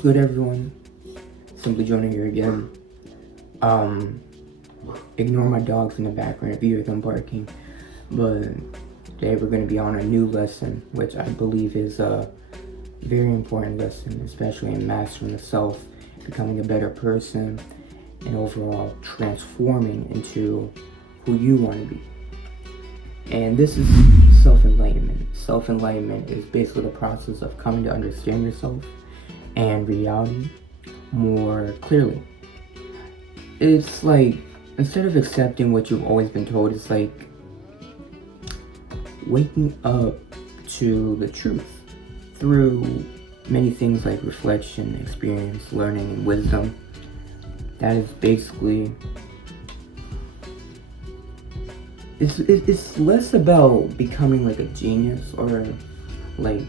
What's good, everyone? SimplyJona here again. Ignore my dogs in the background if you hear them barking. But today we're going to be on a new lesson, which I believe is a very important lesson, especially in mastering the self, becoming a better person, and overall transforming into who you want to be. And this is self-enlightenment. Self-enlightenment is basically the process of coming to understand yourself and reality more clearly. It's like, instead of accepting what you've always been told, it's like waking up to the truth through many things like reflection, experience, learning, and wisdom. That is basically, it's less about becoming like a genius or like,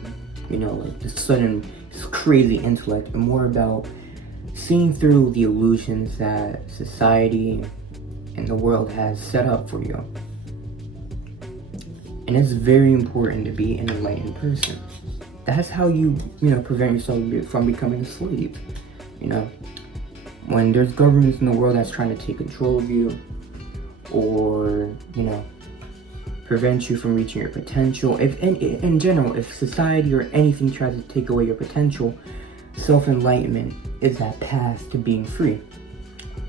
like the sudden crazy intellect, and more about seeing through the illusions that society and the world has set up for you. And it's very important to be an enlightened person. That's how you prevent yourself from becoming a slave. When there's governments in the world that's trying to take control of you, or prevent you from reaching your potential. If in general, if society or anything tries to take away your potential, self-enlightenment is that path to being free.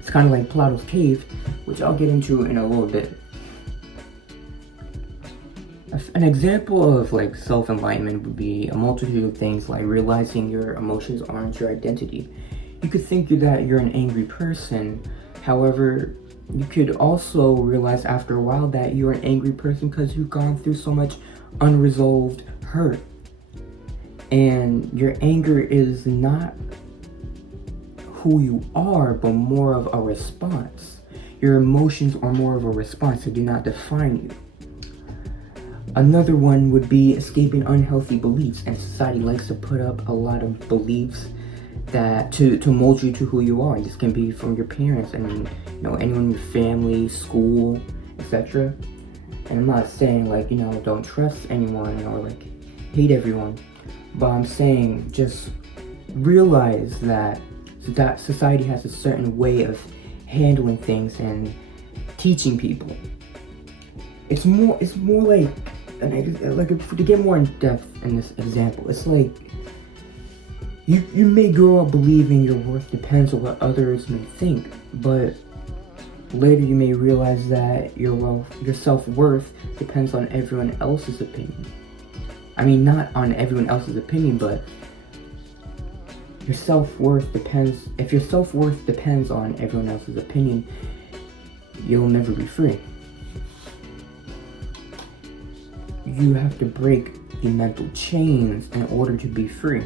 It's kind of like Plato's cave, which I'll get into in a little bit. An example of like self-enlightenment would be a multitude of things, like realizing your emotions aren't your identity. You could think that you're an angry person, however, you could also realize after a while that you're an angry person because you've gone through so much unresolved hurt. And your anger is not who you are, but more of a response. Your emotions are more of a response. They do not define you. Another one would be escaping unhealthy beliefs, and society likes to put up a lot of beliefs that to mold you to who you are. This can be from your parents and anyone in your family, school, etc. And I'm not saying like don't trust anyone or like hate everyone, but I'm saying just realize that society has a certain way of handling things and teaching people. It's more like to get more in depth in this example, it's like you may grow up believing your worth depends on what others may think, but later you may realize that your self-worth depends on everyone else's opinion. I mean, not on everyone else's opinion, but your self-worth depends. If your self-worth depends on everyone else's opinion, you'll never be free. You have to break the mental chains in order to be free.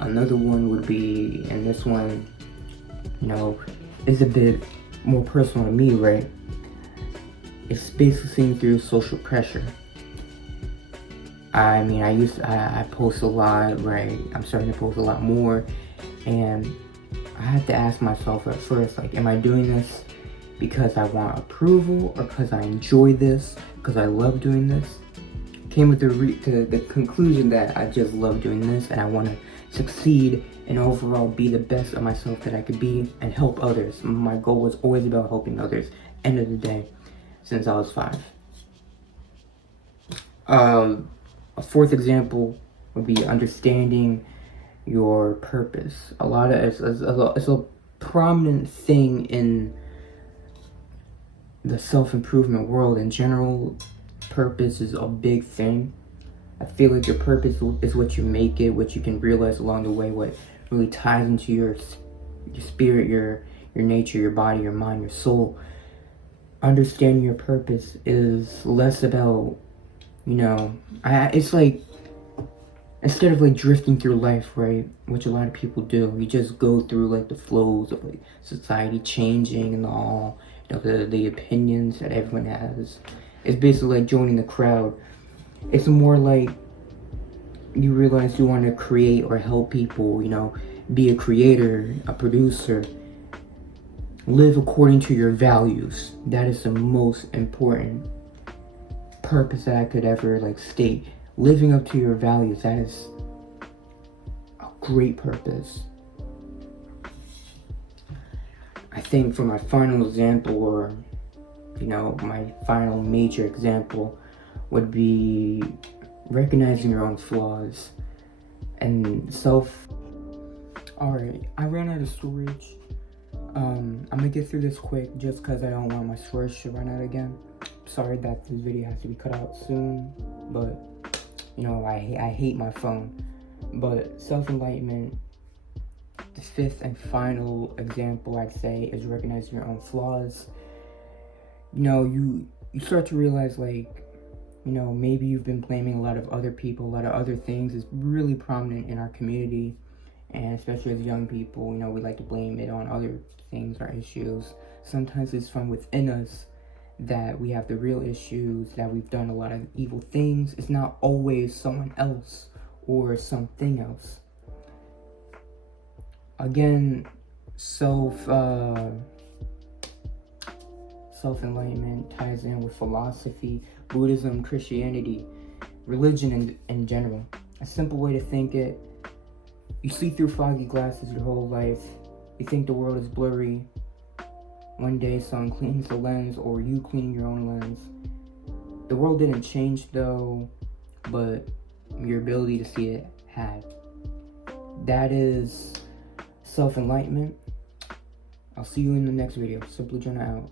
Another one would be, and this one, is a bit more personal to me, right? It's basically seeing through social pressure. I mean, I post a lot, right? I'm starting to post a lot more, and I had to ask myself at first, like, am I doing this because I want approval, or because I enjoy this, because I love doing this? Came with the conclusion that I just love doing this, and I want to succeed and overall be the best of myself that I could be and help others. My goal was always about helping others, end of the day, since I was 5. A fourth example would be understanding your purpose. It's a prominent thing in the self-improvement world in general. Purpose is a big thing. I feel like your purpose is what you make it, what you can realize along the way, what really ties into your spirit, your nature, your body, your mind, your soul. Understanding your purpose is less about, it's like, instead of like drifting through life, right, which a lot of people do, you just go through like the flows of like society changing and all, the opinions that everyone has. It's basically like joining the crowd. It's more like you realize you want to create or help people, be a creator, a producer. Live according to your values. That is the most important purpose that I could ever state. Living up to your values, that is great purpose. I think for my final example, or my final major example, would be recognizing your own flaws and self. Alright, I ran out of storage. I'm gonna get through this quick just because I don't want my storage to run out again. Sorry that this video has to be cut out soon, but I hate my phone. But self-enlightenment, the fifth and final example I'd say, is recognizing your own flaws. You start to realize, like, maybe you've been blaming a lot of other people, a lot of other things. Is really prominent in our community, and especially as young people, we like to blame it on other things, our issues. Sometimes it's from within us that we have the real issues, that we've done a lot of evil things. It's not always someone else or something else. Again, self-enlightenment ties in with philosophy, Buddhism, Christianity, religion in general. A simple way to think it: you see through foggy glasses your whole life. You think the world is blurry. One day someone cleans the lens, or you clean your own lens. The world didn't change though, but your ability to see it had. That is self-enlightenment. I'll see you in the next video. SimplyJona out.